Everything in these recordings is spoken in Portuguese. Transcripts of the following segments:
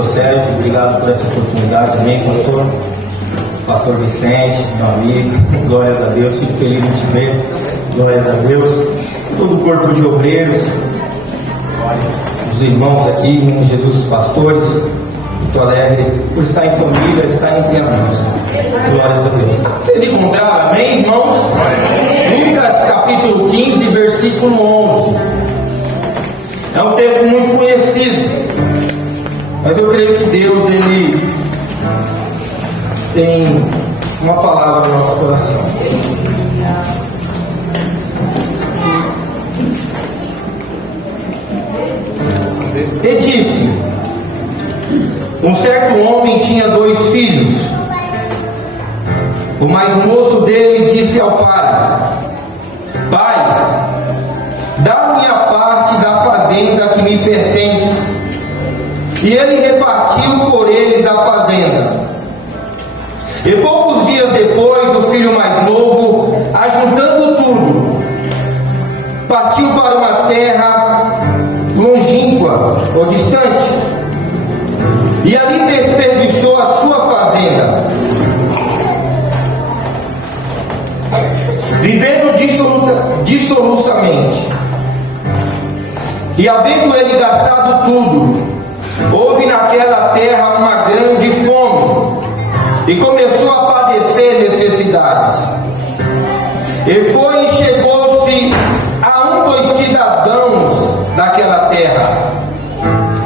pastor Sérgio, obrigado por essa oportunidade. Amém, pastor? Pastor Vicente, meu amigo, glória a Deus, fico feliz em te ver, glória a Deus. Todo o corpo de obreiros, os irmãos aqui, em Jesus, pastores, muito alegre por estar em família, estar entre amigos. Glória a Deus. Vocês encontraram, amém, irmãos? Lucas capítulo 15, versículo 11. É um texto muito conhecido, mas eu creio que Deus, Ele tem uma palavra no nosso coração. E disse: um certo homem tinha 2 filhos. O mais moço dele disse ao pai: Pai, dá-me a parte da fazenda que me pertence. E ele repartiu por eles a fazenda. E poucos dias depois, o filho mais novo, ajuntando tudo, partiu para uma terra longínqua ou distante, e ali desperdiçou a sua fazenda, vivendo dissoluçamente. E havendo ele gastado tudo, houve naquela terra uma grande fome, e começou a padecer necessidades. E foi e chegou-se a um dos cidadãos daquela terra,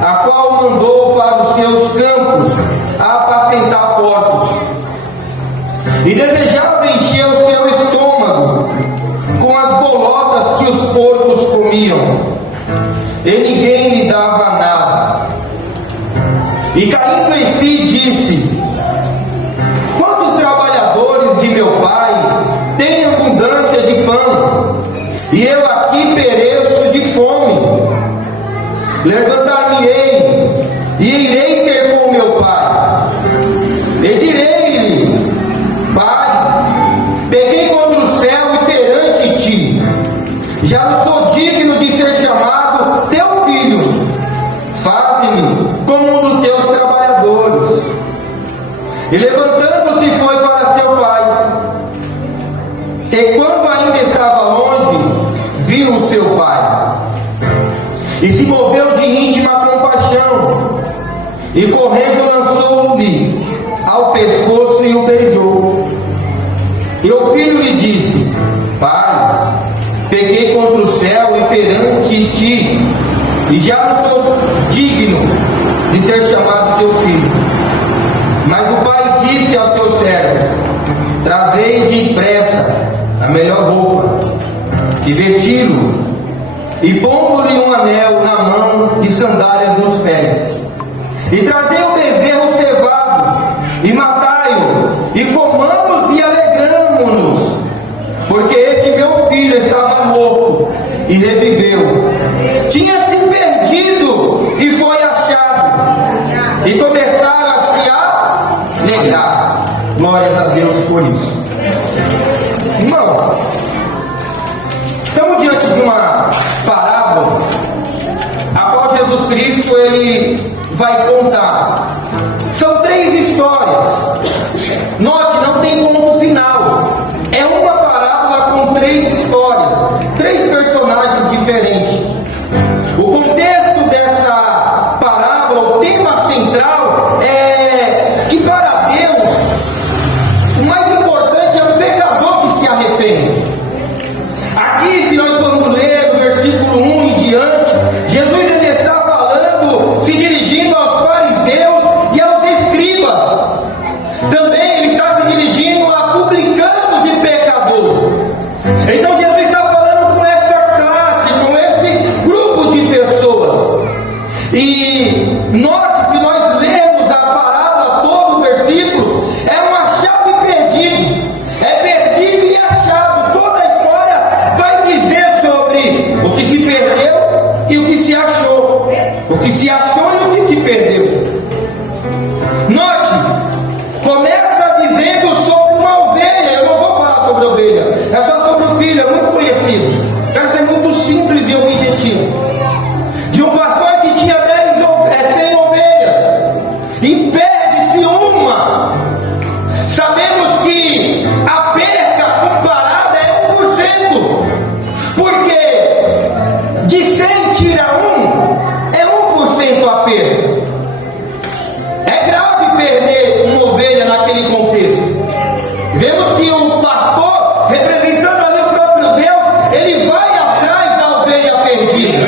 a qual mandou para os seus campos a apacentar porcos, e desejava encher o seu estômago com as bolotas que os porcos comiam, e ninguém lhe dava nada. E caindo em si disse: quantos trabalhadores de meu pai têm abundância de pão, e eu aqui pereço de fome? Levantar-me-ei e irei ter com meu pai, e direi-lhe: Pai, pequei contra o céu e perante ti, já não sou digno de ser chamado teu filho. Faze-me como um dos teus trabalhadores. E levantando-se foi para seu pai. E quando ainda estava longe, viu o seu pai, e se moveu de íntima compaixão, e correndo lançou-lhe ao pescoço e o beijou. E o filho lhe disse: Pai, pequei contra o céu e perante ti, e já não sou digno de ser chamado teu filho. Mas o pai disse aos seus servos: trazei depressa a melhor roupa, e vesti-lo, e pondo-lhe um anel na mão e sandálias nos pés. E trazei o bezerro cevado, e matai-o, e comamos e alegramo-nos, porque este meu filho estava morto e reviveu, tinha se perdido e foi achado. E começaram a se alegrar. Glórias a Deus por isso. Irmãos, estamos diante de uma parábola a qual Jesus Cristo ele vai contar. São 3 histórias. Note, não tem ponto final. É uma parábola com 3 histórias, 3 personagens diferentes. O contexto dessa parábola, o tema central é que para Deus o mais importante é o pecador que se arrepende. Aqui, se nós formos ler do versículo 1 em diante, Jesus ele está falando, se dirigindo aos fariseus e aos escribas. Também ele está se dirigindo a publicanos e pecadores. Então Jesus está falando com essa classe, com esse grupo de pessoas. E note, se nós lermos a parábola, todo o versículo, é um achado e perdido. É perdido e achado. Toda a história vai dizer sobre o que se perdeu e o que se achou. O que se achou e o que se perdeu. Note, começa dizendo sobre uma ovelha. Eu não vou falar sobre ovelha, é só sobre o filho, é muito conhecido. Quero ser muito simples e objetivo. De um pastor que tinha 100 ovelhas. perda. É grave perder uma ovelha naquele contexto. Vemos que o pastor, representando ali o próprio Deus, ele vai atrás da ovelha perdida.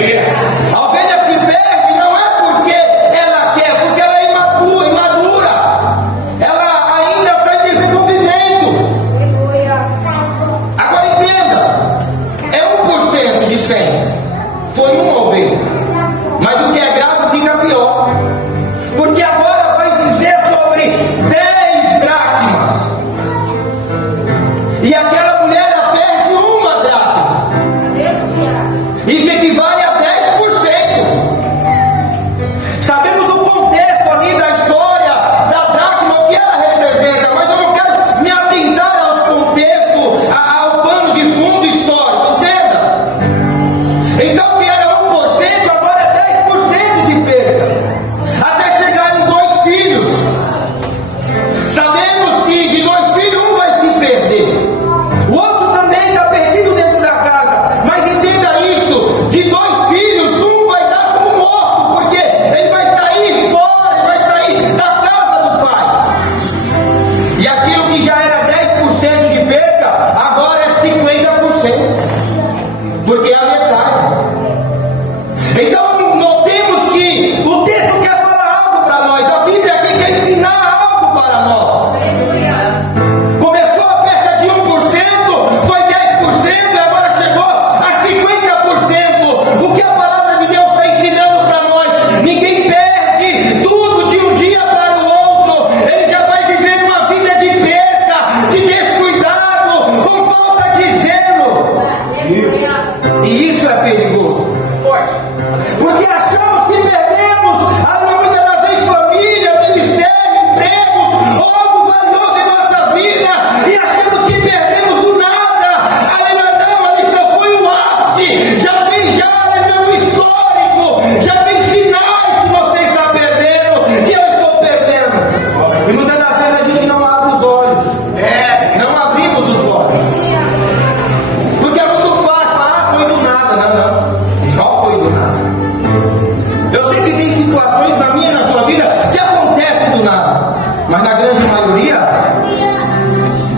A ovelha se perde não é porque ela quer, porque ela é imadura. Ela ainda está em desenvolvimento. Agora entenda, é 1% de 100. Foi uma ovelha. Mas o que é grave fica pior. Porque agora vai dizer sobre 10 dracmas. E aquela mulher ela perde uma dracma. Isso equivale a 10%. Sabemos o contexto ali da história da dracma, o que ela representa, mas eu não quero me atentar aos contextos, ao pano de fundo histórico, entenda? Então o que era 1%, agora é 10% de perda. Até chegar em 2 filhos. Sabemos que de 2 filhos, um vai se perder. O outro também está perdido dentro da casa. Mas entenda isso: de 2 filhos, um vai dar como morto, porque ele vai sair fora, ele vai sair da casa do pai. E aquilo que já era 10% de perda, agora é 50%. Porque é a metade. Então, notemos que o texto quer falar algo para nós. A Bíblia aqui quer ensinar algo para nós. Começou a perda de 1%, foi 10% e agora chegou a 50%. O que a palavra de Deus está ensinando para nós? Ninguém perde tudo de um dia para o outro. Ele já vai viver uma vida de perda, de descuidado, com falta de zelo. E isso é perigoso. Porque achamos que perdemos, muitas das vezes, família, ministério, emprego, ou algo valioso em nossa vida, e achamos que perdemos do nada. Ainda não, ali só foi o ápice. Já vem no histórico, já vem sinais que você está perdendo, que eu estou perdendo. E muitas das vezes a gente não abre os olhos. Não abrimos os olhos. Porque é muito fácil falar, foi do nada. Não. Só foi do nada. Eu sei que tem situações na minha e na sua vida que acontecem do nada, mas na grande maioria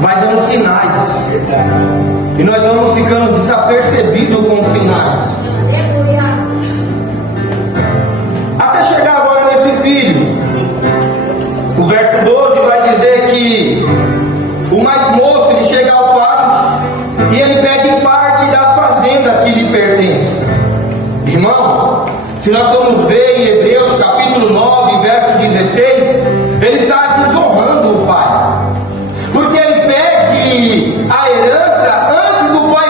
vai dando sinais. E nós vamos ficando desapercebidos com os sinais. Até chegar agora nesse filho. O verso 12 vai dizer que o mais moço ele chega ao pai e ele pede parte da fazenda que lhe pertence. Irmãos, se nós formos ver em Hebreus capítulo 9, verso 16, ele está desonrando o pai. Porque ele pede a herança antes do pai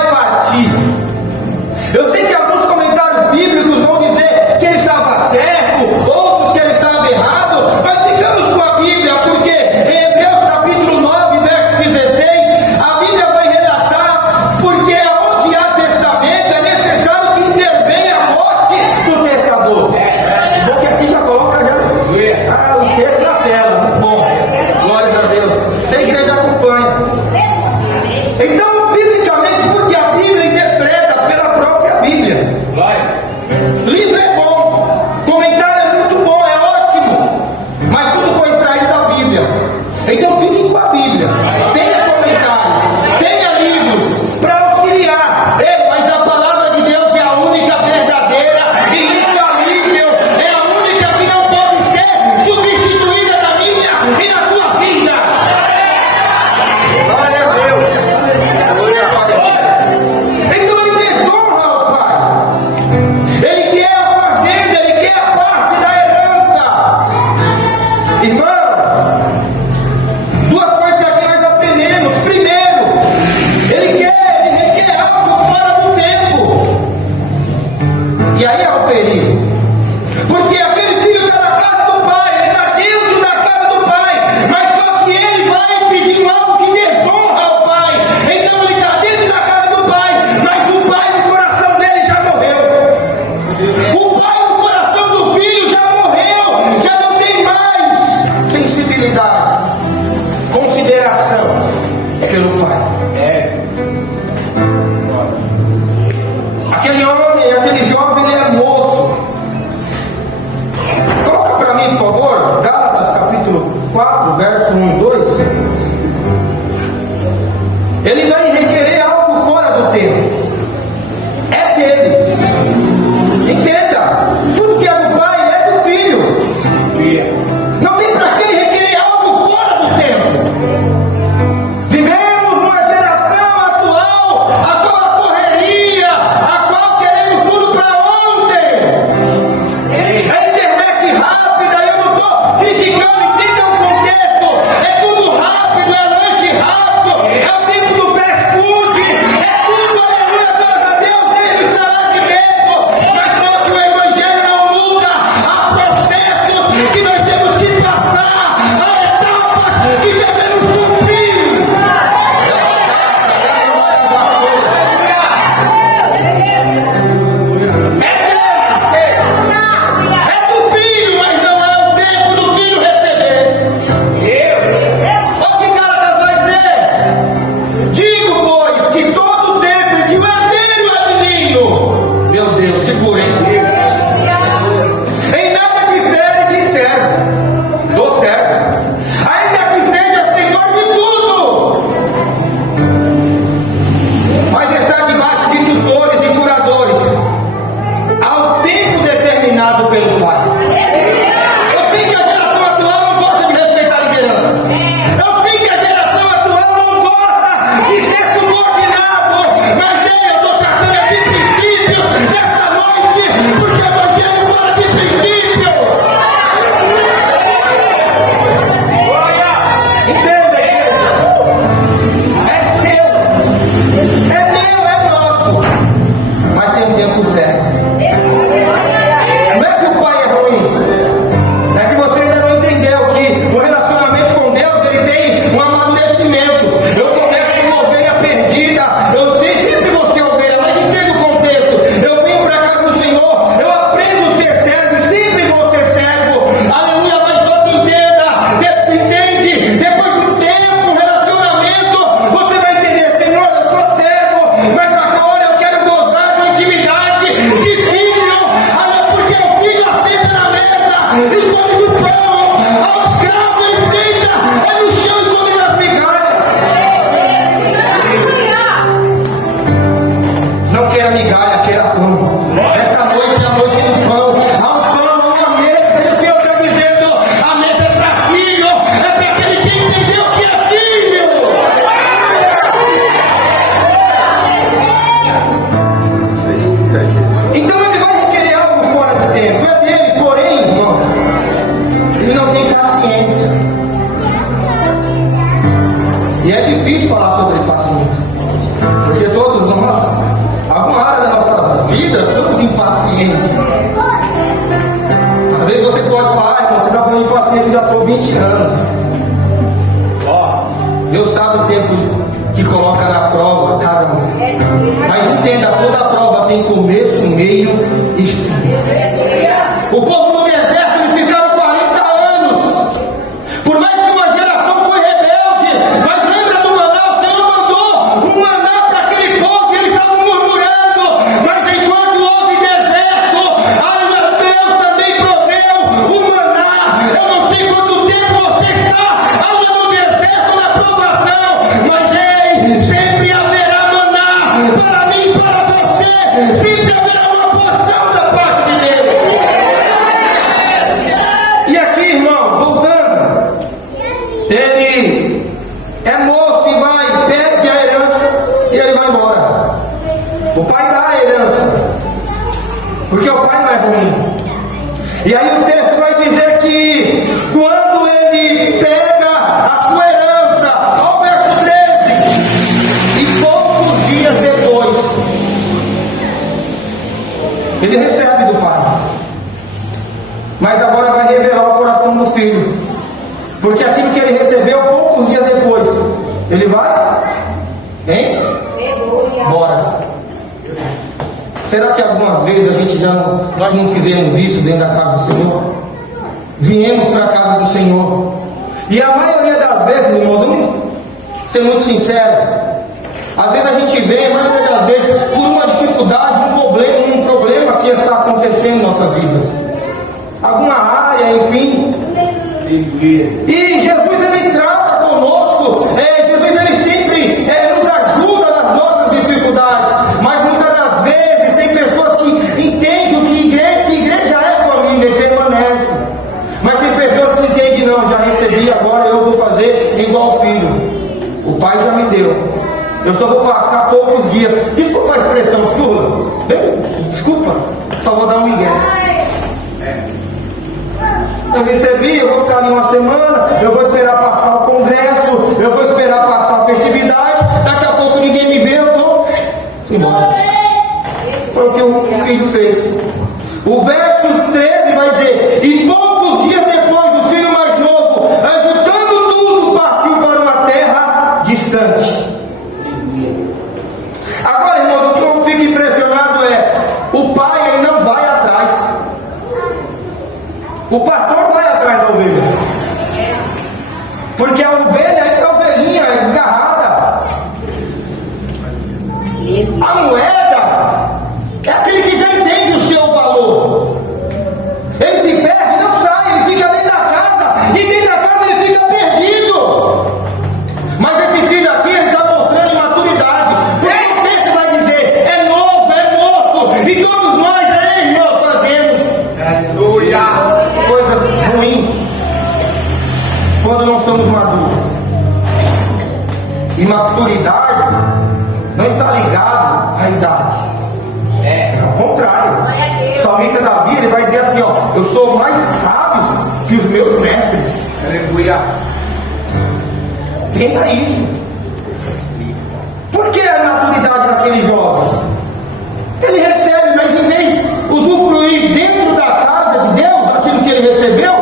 nossa resgatou 20 anos. Deus sabe o tempo que coloca na prova cada um. Mas entenda, toda prova tem começo, meio e fim. O povo no deserto, eles ficaram 40 anos. Por mais que uma geração foi rebelde, mas lembra do maná? O Senhor mandou um maná para aquele povo e eles estavam murmurando. Mas enquanto houve deserto, ai meu Deus, também proveu o maná. Eu não sei quanto tempo você está ainda no deserto, na provação, mas ei, sempre haverá maná para mim, para você. Sempre haverá uma porção da parte de Deus. E aqui, irmão, voltando, ele é moço e vai, pede a herança e ele vai embora. O pai dá a herança, porque o pai não é ruim. E aí o texto vai dizer que quando ele pega a sua herança, ao verso 13, e poucos dias depois, ele recebe do pai. Mas agora vai revelar o coração do filho, porque aquilo que ele recebeu poucos dias depois, ele vai, hein? Bora. Será que algumas vezes nós não fizemos isso dentro da casa do Senhor? Viemos para a casa do Senhor, e a maioria das vezes, irmãos, vamos ser muito sincero, às vezes a gente vem, a maioria das vezes, por uma dificuldade, um problema que está acontecendo em nossas vidas, alguma área, enfim. E Jesus, ele trata conosco, Jesus, ele sempre nos ajuda nas nossas dificuldades, mas muitas das vezes tem pessoas que entendem o que igreja é família e permanece, mas tem pessoas que entendem, não, já recebi, agora eu vou fazer igual o filho, o pai já me deu, eu só vou passar poucos dias. Desculpa a expressão chula, desculpa, só vou dar um migué. Eu recebi, eu vou ficar ali uma semana, eu vou esperar passar o congresso, eu vou esperar passar a festividade, daqui a pouco ninguém me vê, eu estou embora. Foi o que o filho fez. O verso 13 vai dizer, e poucos dias depois o filho mais novo, ajudando tudo, partiu para uma terra distante. Agora, irmãos, o que eu fico impressionado é, o pai ele não vai atrás. O pastor vai atrás da ovelha, porque a ovelha é a ovelhinha, é desgarrada. A moeda é aquele que já entende o seu valor. Ele se perde, não sai, ele fica dentro da casa, e dentro da casa ele fica perdido. Mas esse filho aqui, ele está mostrando imaturidade, porque o texto vai dizer, é novo, é moço, e todos nós, irmãos, fazemos coisas ruins quando não somos maduros. Imaturidade não está ligado à idade, ao contrário. O salmista Davi, ele vai dizer assim, ó, eu sou mais sábio que os meus mestres. Aleluia. Entenda isso. Por que a maturidade daquele jovem? Ele recebe, mas em vez de usufruir dentro da casa de Deus aquilo que ele recebeu,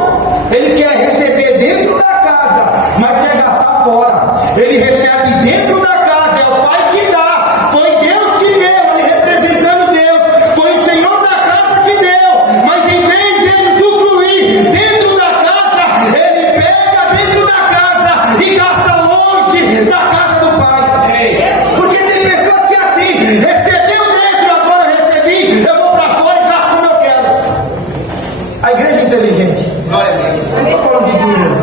ele quer receber dentro da casa, mas quer gastar fora. Ele recebe dentro da casa, é o pai que dá, foi Deus que deu, ele representando Deus, foi o Senhor da casa que deu, mas em vez de ele usufruir dentro da casa, ele pega dentro da casa e gasta longe da casa do pai. Porque tem pessoas que assim, recebeu dentro, agora eu recebi, eu vou para fora e gasto como eu quero. A igreja é inteligente. Não estou falando de dinheiro.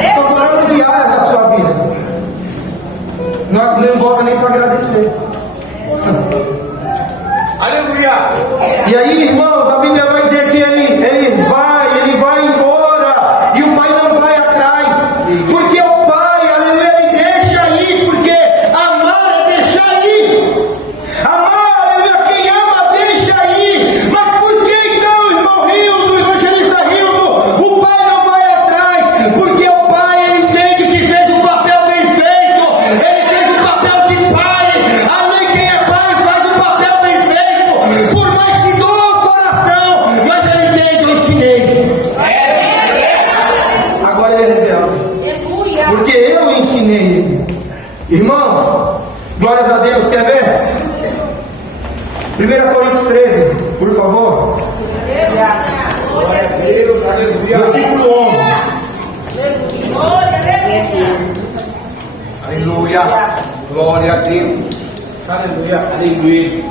Estou falando de áreas da sua vida. Não volta nem para agradecer. Aleluia. E aí, irmãos, a Bíblia vai dizer que ele vai embora, e o pai não vai atrás, porque o pai, aleluia, ele deixa ir, porque amar é deixar ir. Amar, aleluia, quem ama deixa ir. Mas por que então, irmão Rildo, evangelista Rildo, o pai não vai atrás? Porque o pai, ele entende que fez o papel bem feito, ele fez o papel de pai. Ali quem é pai faz o papel bem feito, por mais que doa o coração, mas ele 13, por favor. Versículo 11. Aleluia. Glória a Deus. Aleluia. Aleluia.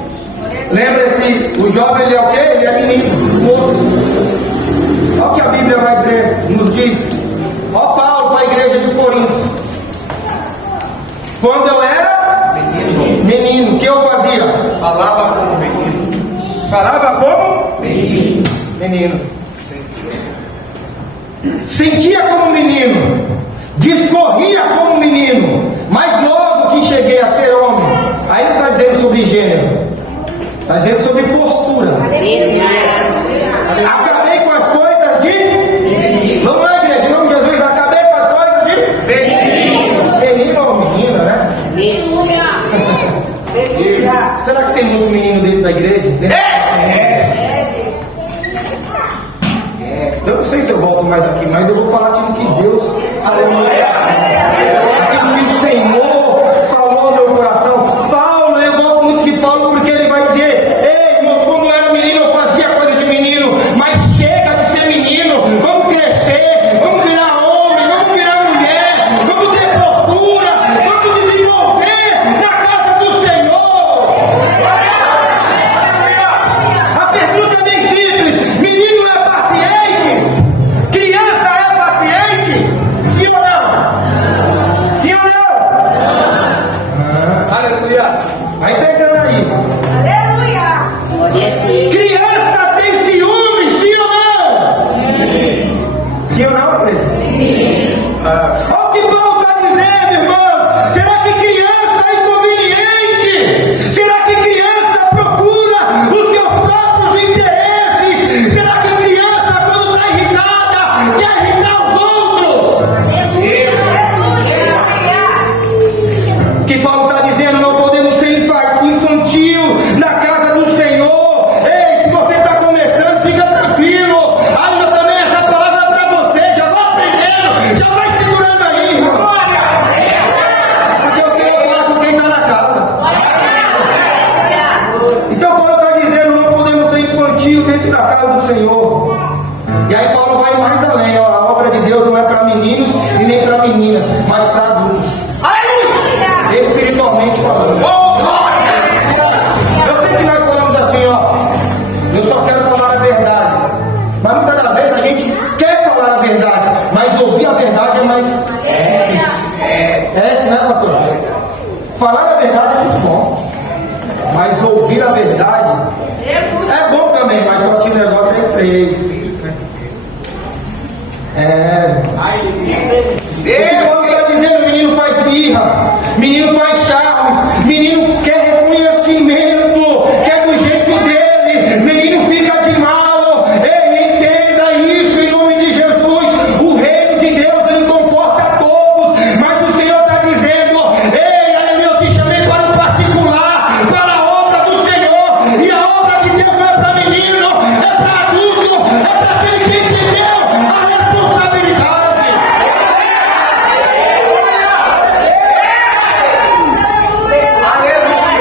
Lembra-se, o jovem ele é o quê? Ele é menino, moço. Olha o que a Bíblia vai dizer, nos diz. Ó Paulo para a igreja de Corinto. Quando eu era menino, o que eu fazia? Falava como menino. Falava como? Menino. Sentia como menino. Discorria como menino. Mas logo que cheguei a ser homem. Aí não está dizendo sobre gênero. Está dizendo sobre postura. Acabei com as coisas de... Vamos lá, igreja, em nome de Jesus. Acabei com as coisas de... Menino ou menina, né? Será que tem muito menino dentro da igreja? Eu não sei se eu volto mais aqui, mas eu vou falar aquilo que Deus, aleluia, aquilo que o Senhor falou no meu coração. Paulo, eu gosto muito de Paulo porque ele vai dizer: ei, irmãos, quando eu era menino eu fazia coisa de menino, mas chega de ser menino, vamos crescer, vamos virar homem, vamos virar mulher, vamos ter postura, vamos desenvolver na casa do Senhor. A pergunta é bem simples: menino é paciente? Criança é paciente? Sim ou não? Sim ou não? Aleluia. Vai pegando aí. Criança tem ciúme, sim ou não? Sim ou não, igreja? Olha o que Paulo está dizendo, irmão. Será que criança é inconveniente? Será que criança procura os seus próprios interesses? Será que criança, quando está irritada, quer irritar os outros? O que Paulo está dizendo, não podemos ser infantil na casa do Senhor. Ei, se você está começando, fica tranquilo. Ainda também essa palavra é para você. Já vai aprendendo, já vai segurando aí, irmão. Porque o Senhor fala com quem está na casa. Então Paulo está dizendo, não podemos ser infantil dentro da casa do Senhor. E aí Paulo vai mais além, ó, a obra de Deus não é para meninos e nem para meninas, mas para adultos. Aleluia! Espiritualmente falando. Eu sei que nós falamos assim, ó, eu só quero falar a verdade. Mas muitas das vezes a gente quer falar a verdade, mas ouvir a verdade é mais... né, pastor? Falar a verdade é muito bom, mas ouvir a verdade é bom também, mas só que o negócio é estreito. Deus está dizendo: o menino faz birra, menino faz charme, menino quer reconhecimento, quer do jeito dele, menino fica de mal. Ei, entenda isso em nome de Jesus. O reino de Deus ele comporta todos, mas o Senhor está dizendo: ei, aleluia, eu te chamei para o particular, para a obra do Senhor, e a obra de Deus não é para menino, é para adulto, é para aquele que entendeu a responsabilidade. Aleluia.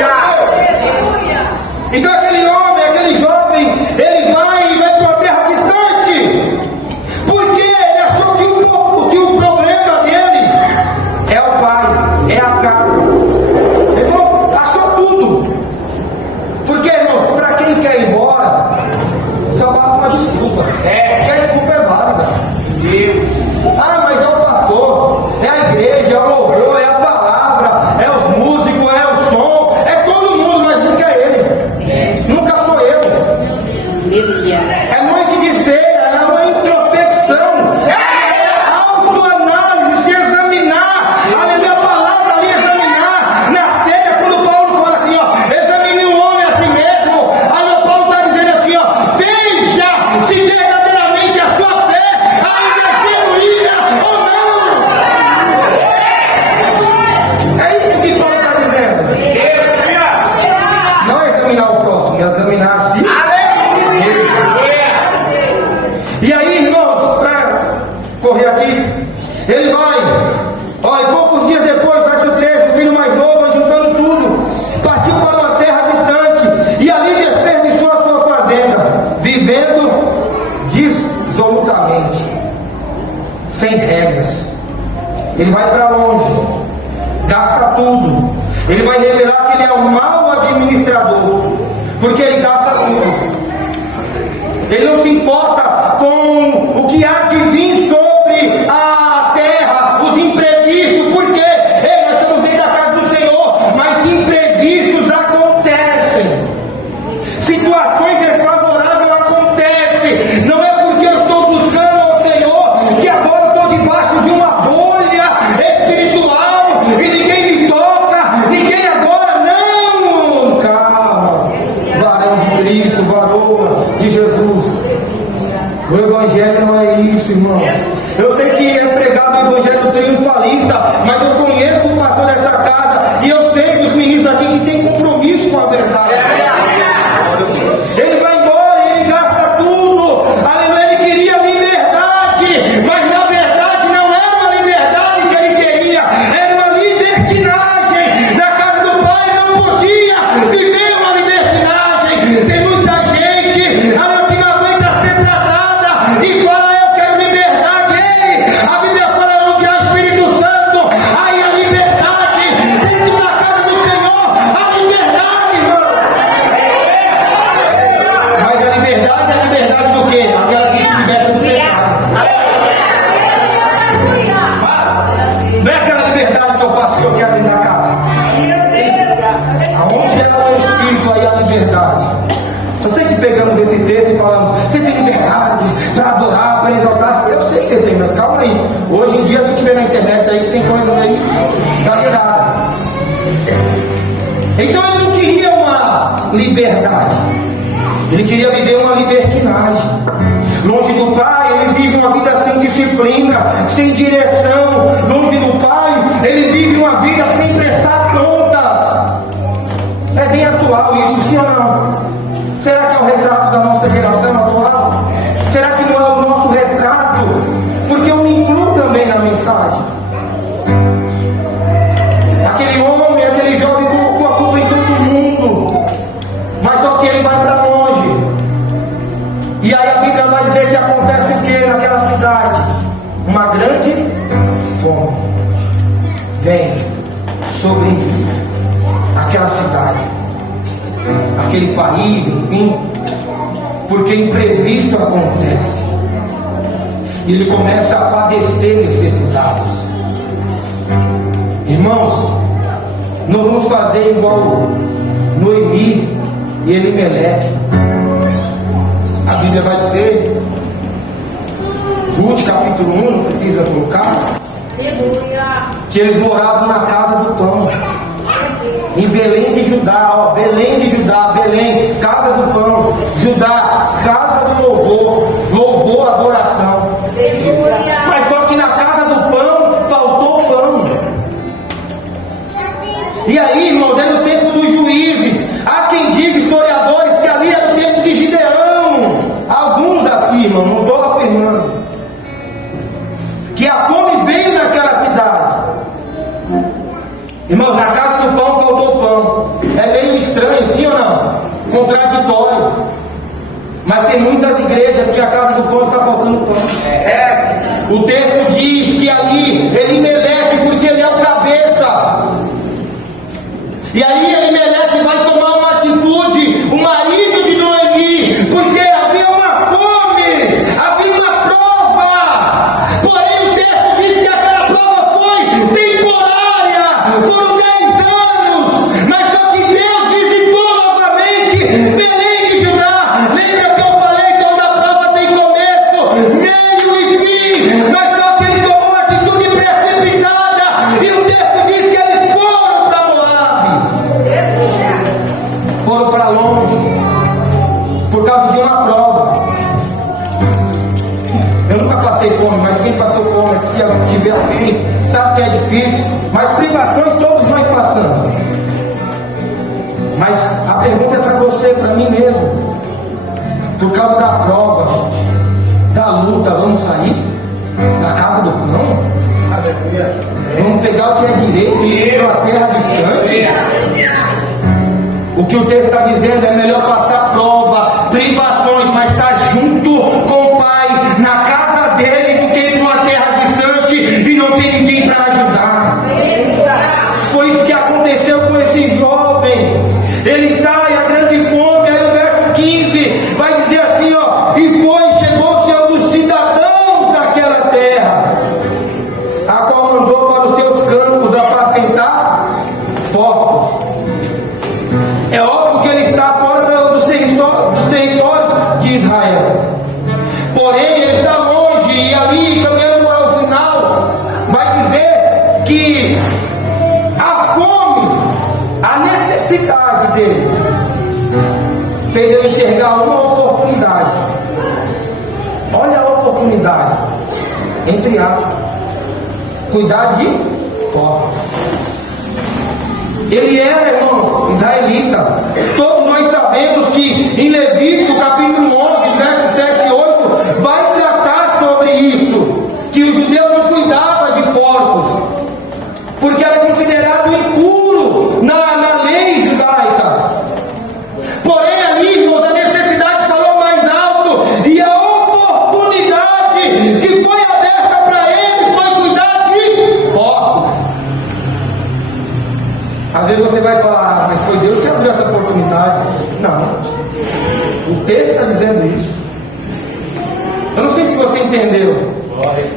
sem regras. Ele vai para longe, gasta tudo. Ele vai revelar que ele é um mau administrador, porque ele gasta tudo. Ele não se importa com o que há de vir sobre a terra, os imprevistos, porque nós estamos dentro da casa do Senhor, mas imprevistos acontecem, situações desfavoráveis acontecem. Não é porque eu estou buscando ao Senhor que agora eu estou debaixo de uma bolha espiritual e ninguém me toca, ninguém agora, não! Calma, varão de Cristo, varoa de Jesus. O Evangelho não é isso, irmão. Eu sei que é pregado o Evangelho triunfalista, mas eu conheço o pastor dessa casa e eu sei dos ministros aqui que tem compromisso com a verdade. Ele vai embora, ele gasta tudo. Aleluia, ele queria liberdade, mas na verdade não era uma liberdade que ele queria, era uma libertinagem. Na casa do Pai não podia viver uma libertinagem. Tem muita gente, aleluia, que não aguenta ser tratada e fala: eu quero liberdade. Ei, a Bíblia fala onde há Espírito Santo, aí a liberdade. Dentro da casa do Senhor, a liberdade, irmão. Mas a liberdade do quê? Aquela que te liberta do pecado. Não é aquela liberdade que eu faço que eu quero dentro da casa. Aonde é o Espírito, aí a liberdade. Eu sei que pegamos esse texto e falamos: você tem liberdade para adorar, para exaltar. Eu sei que você tem, mas calma aí. Hoje em dia a gente vê na internet aí que tem coisa aí exagerada. Então ele não queria uma liberdade, ele queria viver uma libertinagem. Longe do Pai, ele vive uma vida sem disciplina, sem direção. Longe do Pai, ele vive uma vida sem prestar contas. É bem atual isso, sim ou não? Será que é o retrato da nossa geração atual? Será que não é o nosso retrato? Porque eu me incluo também na mensagem. Aquele homem, aquele jovem colocou a culpa em todo mundo, mas só que ele vai para longe. E aí a Bíblia vai dizer que acontece o que naquela cidade? Uma grande fome vem sobre aquela cidade, aquele país, enfim, porque imprevisto acontece. E ele começa a padecer necessidades. Irmãos, nós vamos fazer igual Noemi e Elimeleque. A Bíblia vai dizer, Ruth capítulo 1, não precisa colocar, que eles moravam na casa do pão, em Belém de Judá, ó, Belém de Judá, Belém, casa do pão, Judá, casa do louvor, louvor, adoração. Mas só que na casa do pão faltou pão. E aí, irmãos, é no tempo dos juízes. Há quem diga, historiadores, que ali era o tempo de Gideão. Alguns afirmam, não estou afirmando, que a fome veio naquela cidade. Irmãos, na casa do pão faltou pão. É meio estranho, sim ou não? Contraditório. Mas tem muitas igrejas que a casa do pão está faltando pão. O texto diz que ali Elimeleque, porque ele é o cabeça. E aí Elimeleque vai tomar uma atitude, o marido de Noemi, porque havia uma fome, havia uma prova. Porém o texto diz que aquela prova foi temporária, foram 10 anos, mas só que Deus visitou novamente Belém de Judá. Lembra que eu falei que toda prova tem começo, meio e fim, mas só que ele tomou uma atitude precipitada, e o texto diz que eles foram para Moabe, foram para longe, por causa de uma prova. Eu nunca passei fome, mas quem passou fome, se tiver alguém, sabe que é difícil, mas privações todos nós passamos. Mas a pergunta é para você, para mim mesmo. Por causa da prova, da luta, vamos sair da casa do pão? Vamos pegar o que é direito e ir para a terra distante? O que o texto está dizendo é melhor passar prova, privações, mas estar junto com o Pai, na casa dele, do que ir para uma terra distante. que a fome, a necessidade dele, fez ele enxergar uma oportunidade. Olha a oportunidade, entre aspas, cuidar de porcos. Ele era, irmão, israelita. Todos nós sabemos que em Levítico capítulo 11, versos 7 e 8, vai tratar sobre isso, que o judeu não cuidava de porcos, porque era considerado impuro na lei judaica. Porém ali, irmãos, a necessidade falou mais alto, e a oportunidade que foi aberta para ele foi cuidar de porcos. Às vezes você vai falar, mas foi Deus que abriu essa oportunidade. Não, o texto está dizendo isso. Eu não sei se você entendeu.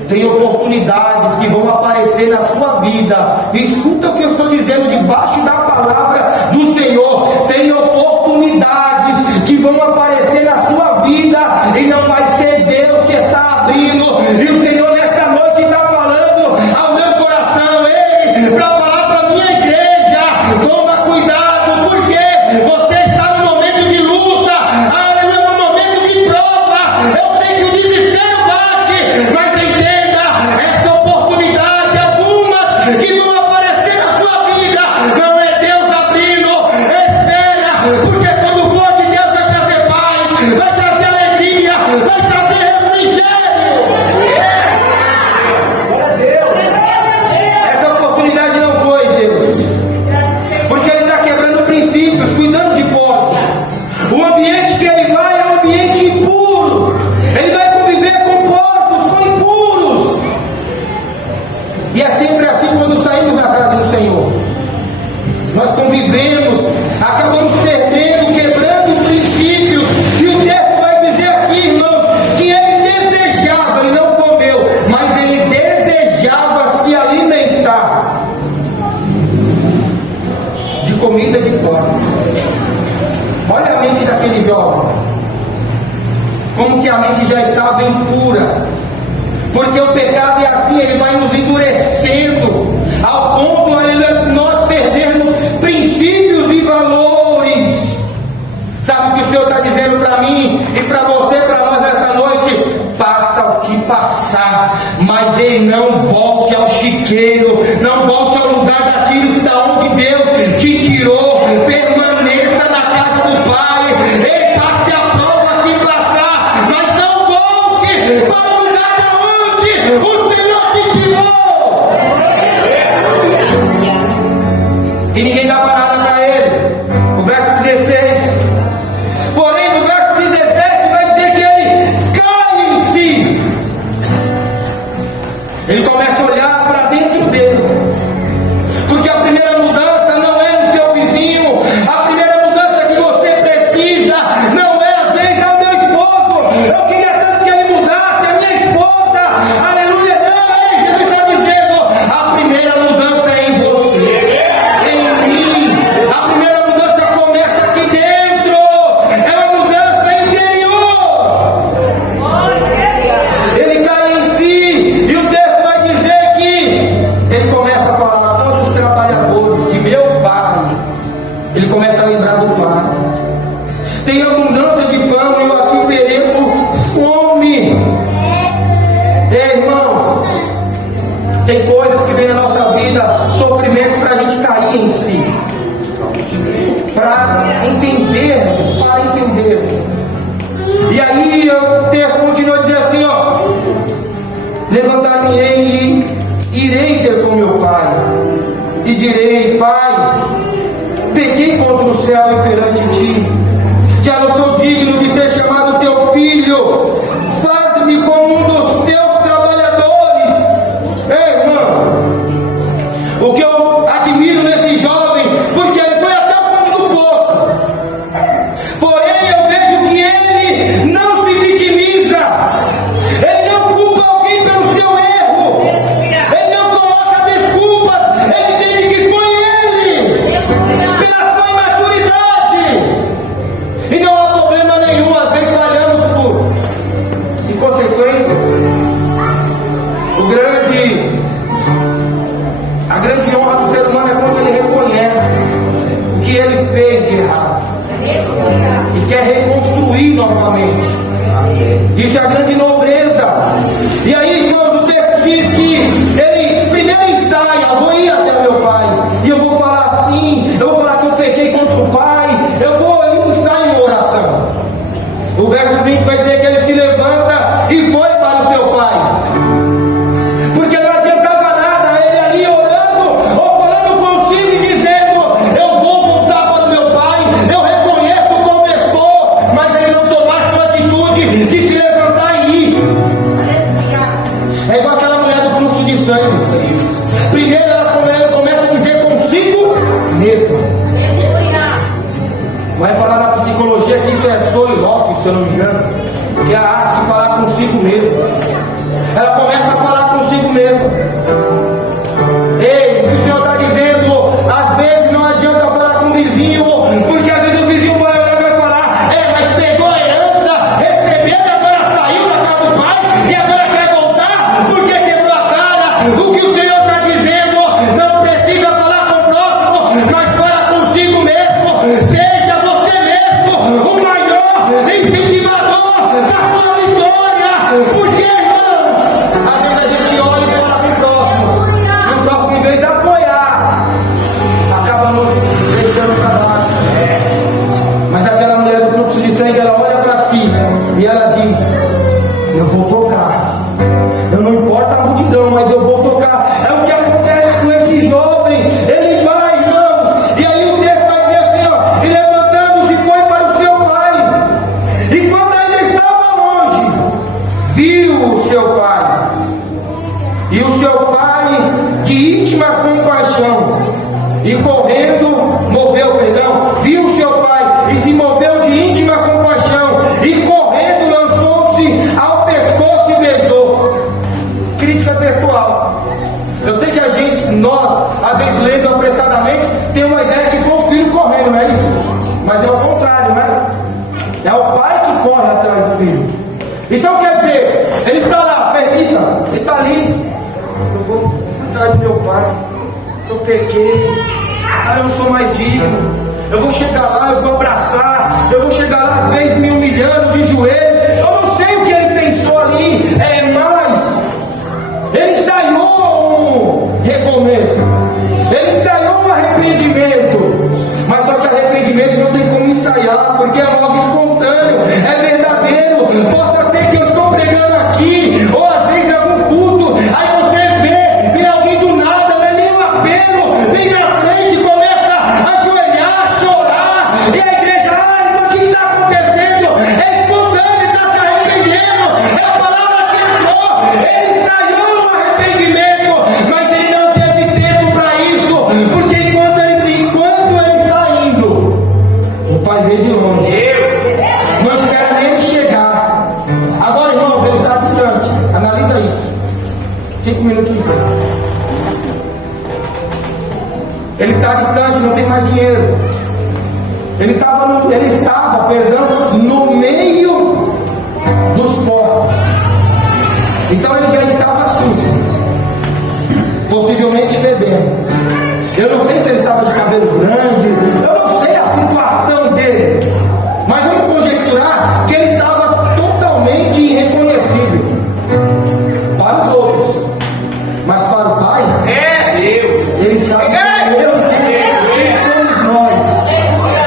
Tem oportunidades que vão aparecer na sua vida. Escuta o que eu estou dizendo debaixo da palavra do Senhor. Tem oportunidades que vão aparecer na sua vida, e não vai ser Deus que está abrindo. E o Senhor nesta noite está falando ao meu coração, ei, para falar para a minha igreja: toma cuidado, porque você está no momento de luta, aleluia, no momento de prova. Eu sei que o desespero bate, mas entenda, essa oportunidade, algumas que vão aparecer na sua vida, não é Deus abrindo. Espera, porque quando o fogo de Deus vai trazer paz, vai trazer alegria, vai trazer refrigério. Essa oportunidade não foi Deus, porque ele está quebrando princípios, cuidando de porcos. O ambiente que ele vai é um ambiente impuro. Ele vai conviver com porcos, com impuros. E é sempre assim quando saímos da casa do Senhor. Nós convivemos, acabamos perdendo, quebrando princípios. E o texto vai dizer aqui, irmãos, que ele desejava, ele não comeu, mas ele desejava se alimentar de comida de porcos. Olha a mente daquele jovem, como que a mente já estava impura, porque o pecado é assim, ele vai nos endurecendo, ao ponto de nós perdermos princípios e valores. Sabe o que o Senhor está dizendo para mim e para você, para nós nessa noite? Passa o que passar, mas ele não volte ao chiqueiro, não volte ao lugar daquilo da onde Deus te tirou. Permaneça na casa do Pai. Ele passe a prova que passar, mas não volte para o lugar da onde o Senhor te tirou. E ninguém dava nada para ele. O verso 16. Porém, no verso 17 vai dizer que ele cai em si. Ele começa a olhar para dentro dele. Porque a primeira mudança não é no seu vizinho. A primeira mudança que você precisa não é, às vezes, é o meu esposo. Eu queria tanto que ele mudasse, a minha esposa. Aleluia. Não, Jesus está dizendo: a primeira mudança é em você, em mim. A primeira mudança começa aqui dentro. É uma mudança interior. Ele cai em si. E o texto vai dizer que ele começa a falar a todos os trabalhadores de meu pai. Ele começa a lembrar do pai. Tem abundância de pão e eu aqui pereço fome. Ei, irmãos, tem coisas que vêm na nossa vida, sofrimentos, para a gente cair em si, para entender. E aí o texto continua dizendo assim, ó: levantar-me-ei e irei ter com meu pai, e direi: Pai, pequei contra o céu e perante ti, já não sou digno de ser chamado teu filho. Faz-me como um dos teus trabalhadores. Ei, irmão, o que eu admiro nesse jovem, porque ele foi até o fundo do poço, porém eu vejo que ele não se vitimiza, ele não culpa alguém pelo seu erro, ele não coloca desculpas, ele entende que foi ele, pela sua imaturidade. E não há problema nenhum, às vezes falhamos por inconsequências, sangue. Primeiro ela começa a dizer consigo mesmo. Vai falar na psicologia que isso é soliloquio, se eu não me engano, que é a arte de falar consigo mesmo. Ela começa a falar consigo mesmo. Ei, o que o Senhor está dizendo? Às vezes não adianta falar com o vizinho, porque às vezes o vizinho vai olhar e vai falar: mas pegou a herança, recebeu e agora saiu da casa do pai e agora quer voltar porque quebrou a cara. O que o Senhor está dizendo? Não precisa falar com o próximo, mas fala consigo mesmo. Seja você mesmo o maior incentivador da sua vitória. Porque, irmãos, às vezes a gente olha e fala com o próximo, e o próximo, em vez de apoiar, acaba nos deixando para baixo. Mas aquela mulher do fluxo de sangue, ela olha para si e ela diz: eu vou tocar. Eu não importa a multidão, mas eu vou tocar. É o que acontece com esse jovem. Ele vai, irmãos, e aí o texto vai dizer assim, ó: e levantando-se foi para o seu pai. E quando ainda estava longe, viu o seu pai. E o seu pai, de íntima compaixão, e correndo, viu o seu pai e se moveu de íntima compaixão, e correndo lançou-se ao pescoço e beijou. Crítica textual. Eu sei que nós, às vezes lendo apressadamente, tem uma ideia que foi o filho correndo, não é isso? Mas é o contrário, né? É o pai que corre atrás do filho. Então quer dizer, ele está lá, permita, ele está ali. Eu vou atrás do meu pai, eu pequei, eu não sou mais digno. Eu vou chegar lá, eu vou abraçar, eu vou chegar lá às vezes me humilhando de joelhos. Eu não sei o que ele pensou ali, mas ele ensaiou um recomeço, ele ensaiou um arrependimento. Mas só que arrependimento não tem como ensaiar, porque é algo espontâneo, é verdadeiro. Possa ser que eu estou pregando aqui, ou às vezes em algum culto, aí você vem alguém do nada, não é nem um apelo, vem na frente e começa a ajoelhar, chorar, e a igreja: mas o que está acontecendo? É espontâneo, está se arrependendo, é a palavra que entrou. Ele ensaiou um arrependimento, mas ele não teve tempo para isso, porque enquanto ele está indo, o pai vê de longe, não espera nem ele chegar. Agora, irmãos, ele está distante. Analisa isso. 5 minutos. Ele está distante, não tem mais dinheiro. Ele estava, no meio dos povos. Então ele já estava sujo, possivelmente fedendo. Eu não sei se ele estava de cabelo grande, eu não sei a situação dele, mas vamos conjecturar que ele estava totalmente irreconhecível para os outros, mas para o pai, ele sabe quem somos nós.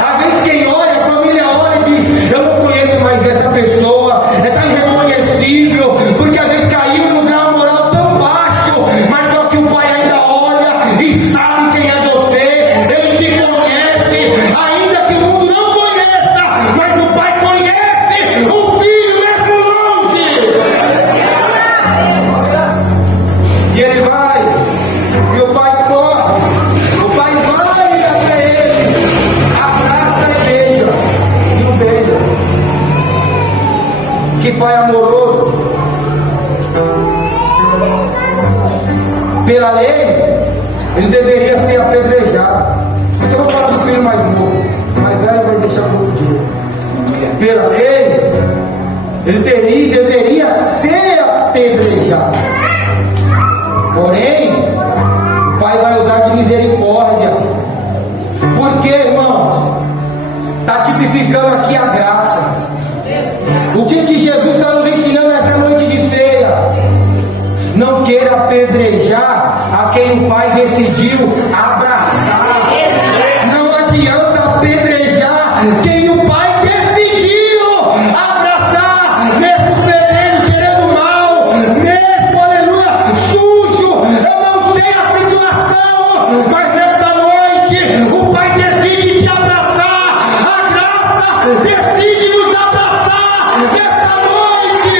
Às vezes quem olha, a família olha e diz: eu não conheço mais essa pessoa, é tão irreconhecível, porque às vezes caiu num grau moral tão baixo, mas só que o pai ainda olha e sabe quem é você, ele te conhece, ainda que o mundo não conheça, mas o pai conhece o filho mesmo longe. E ele vai, e o pai corre, o pai vai até ele, abraça e beija, e o beija. Que pai amoroso! Pela lei, ele deveria ser apedrejado. Mas eu vou falar do filho mais novo, mais velho vai deixar por outro dia. Pela lei, ele deveria ser apedrejado. Porém, o pai vai usar de misericórdia. Porque, irmãos, está tipificando aqui a graça. O que Jesus está nos ensinando nessa noite de ceia? Não queira apedrejar a quem o pai decidiu abraçar. Não adianta apedrejar quem o pai decidiu abraçar, mesmo fedendo, cheirando mal, mesmo, aleluia, sujo. Eu não sei a situação, mas nesta noite o pai decide te abraçar. A graça decide nos abraçar nessa noite.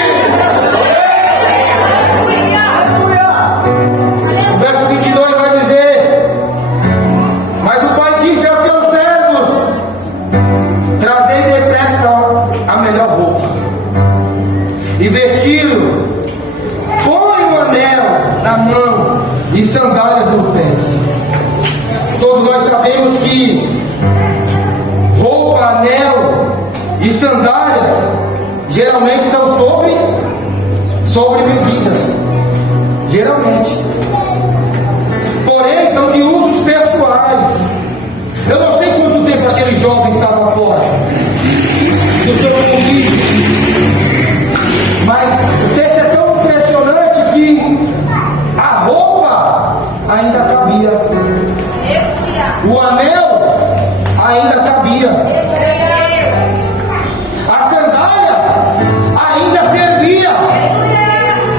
na mão e sandálias no pé. Todos nós sabemos que roupa, anel e sandálias geralmente são sobre medidas. Geralmente. Porém, são de usos pessoais. Eu não sei quanto tempo aquele jovem estava fora do seu convívio, mas o texto é tão impressionante que a roupa ainda cabia, o anel ainda cabia, a sandália ainda servia.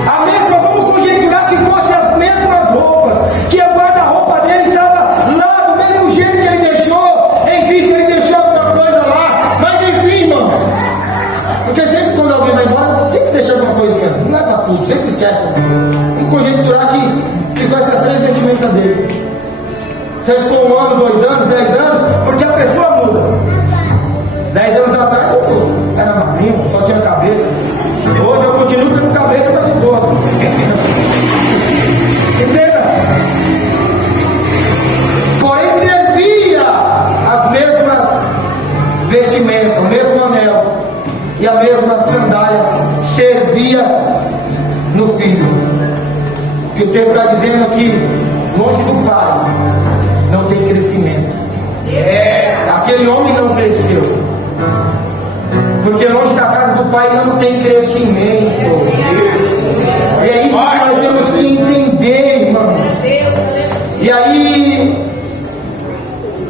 A mesma, vamos conjecturar que fossem as mesmas roupas, que o guarda-roupa dele estava lá do mesmo jeito que ele deixou. Enfim, se ele deixou alguma coisa lá, mas enfim, irmãos, porque sempre quando alguém vai embora, sempre deixa alguma coisa mesmo, não leva tudo, sempre esquece. Vamos conjecturar que ficou essas 3 vestimentas dele. Você ficou 1 ano, 2 anos, 10 anos, porque a pessoa muda. 10 anos atrás eu era magrinho, só tinha cabeça. Hoje eu continuo tendo cabeça, mas eu gordo. Entenda? Porém servia as mesmas vestimentas, o mesmo anel e a mesma sandália servia no filho. Que o texto está dizendo que longe do pai não tem crescimento. Aquele homem não cresceu. Porque longe da casa do pai não tem crescimento. E é isso que nós temos que entender, irmãos. E aí,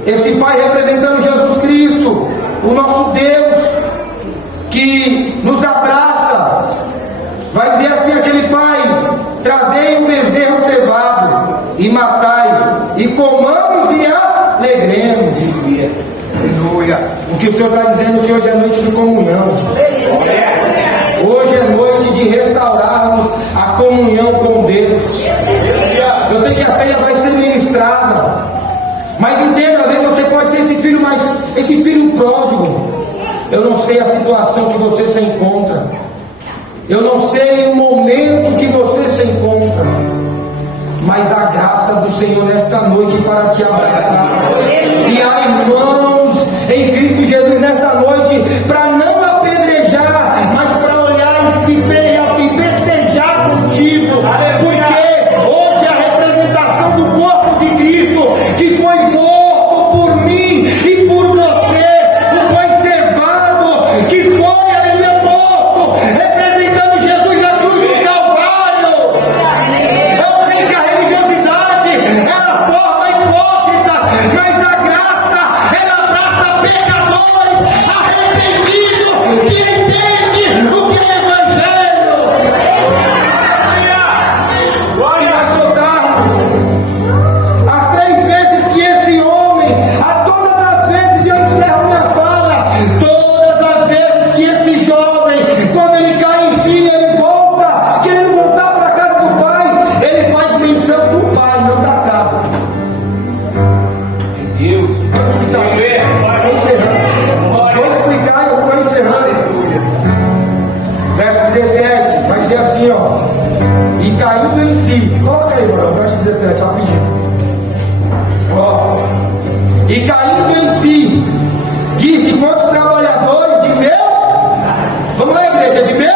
esse pai representando Jesus Cristo, o nosso Deus, que nos abraça, vai dizer assim: aquele pai, trazei um bezerro cevado e matai, e comamos e alegremos. Aleluia. O que o Senhor está dizendo que hoje é noite de comunhão. Hoje é noite de restaurarmos a comunhão com Deus. Eu sei que a ceia vai ser ministrada, mas entenda, às vezes você pode ser esse filho pródigo. Eu não sei a situação que você se encontra. Eu não sei o momento que você se encontra. Mas a graça do Senhor nesta noite para te abraçar. E há irmãos em Cristo Jesus nesta noite para não apedrejar, mas para olhar e festejar contigo. Porque hoje a representação do corpo de Cristo, que foi morto por mim e por você, o foi cevado, que foi aleluia morto, representando Jesus na cruz do Calvário. Eu sei que a religiosidade é a forma hipócrita, mas a graça ela abraça pecadores arrependidos que entendem o que é Evangelho. E acordarmos as 3 vezes que esse homem, a todas as vezes, eu encerro minha fala, todas as vezes que esse jovem, quando ele cai em si, ele volta, querendo voltar para a casa do pai, ele faz menção do pai, não da casa. Deus. Estou encerrando. Vou explicar, eu estou encerrando. Verso 17, vai dizer assim, ó. E caindo em si, coloca aí, mano, verso 17, rapidinho. Ó. E caindo em si, disse: quantos trabalhadores de meu? Vamos lá, igreja, de meu?